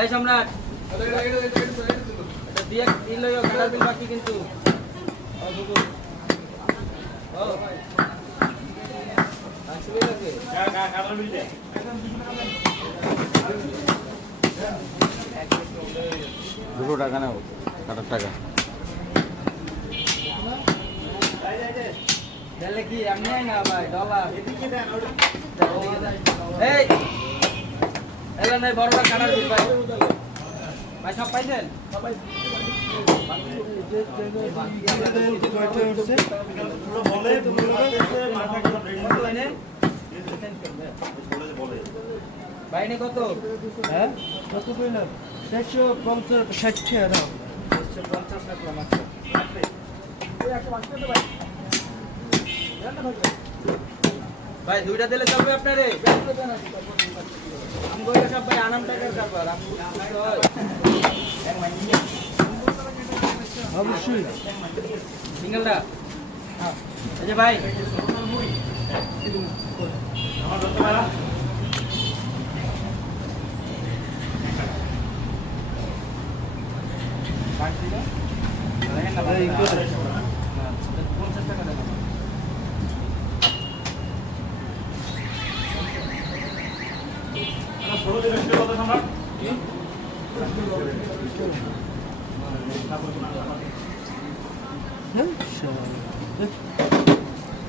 এই সম্রাট এটা দিয়ে দিল কাটার বিল বাকি কিন্তু আসলে লাগে কাটার বিল দে 200 টাকা নাও কাটার টাকা তাহলে কি এমনি না ভাই ডলার এদিকে দেন এই এলা নাই বড়টা কাটার দিন ভাই ভাই সব পাইছেন সবাই বাইনে কত হ্যাঁ কত কইলাম 450 60 টাকা 450 টাকা মাত্র ভাই দুইটা দিলে চলবে আপনারে আমি কইলা সব ভাই আনাম টাকার ব্যাপার অবশ্যই সিঙ্গেলটা এই যে ভাই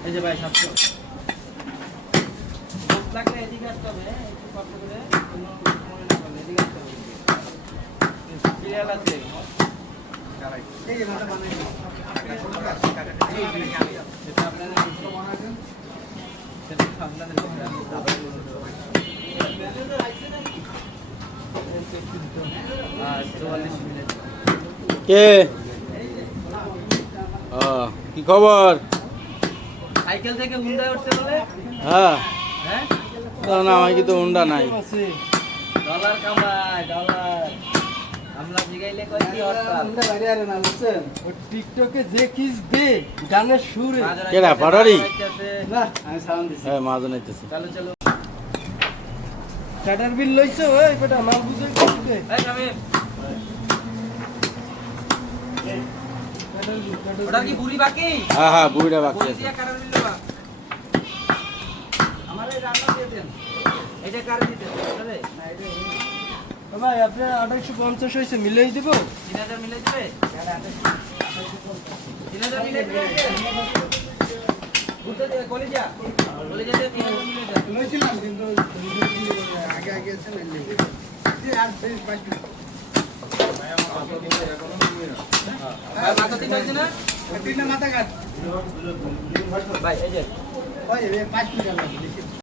এই যে ভাই 700 লাগলে এদিকে আসতে হবে একটু কষ্ট করে কোনো মনে না করলে এদিকে আসতে হবে সিরিয়াল আছে এই যে মাথা বানাই এটা আপনাদের কিছু বানাবেন সেটা আপনাদের কে কি খবর সাইকেল থেকে হুন্ডা উঠতে বলে হ্যাঁ হ্যাঁ না আমার কিন্তু হুন্ডা নাই ডলার কামায় ডলার আমরা জিগাইলে কই কি হরতাল হুন্ডা বাইরে আরে না বুঝছেন ও টিকটকে যে কিস দে গানের সুরে কেডা পাড়ারি না আমি সাউন্ড দিছি হ্যাঁ মাজন আইতেছে চলো চলো কাটার বিল লইছে ওই বেটা মাল বুঝে দে এই আমি ওটা কি বুড়ি বাকি হ্যাঁ হ্যাঁ বুড়িটা বাকি বুড়ি আছে দিয়া কাটার বিল বা আমারে রান্না দিয়ে দেন এটা কার দিতে চলে না এটা ভাই আপনার 2850 হইছে মিলাই দিব 3000 মিলাই দিবে 3000 মিলাই দিবে ঘুরতে দে কলেজা দিয়ে 3000 মিলাই দে লইছিলাম কিন্তু আগে আগে আছে মিলাই যে আর 22 মিনিট ভাই মাথা তিন হইছে না তিনটা মাথা কাট ভাই এই যে ভাই 5 মিনিট লাগবে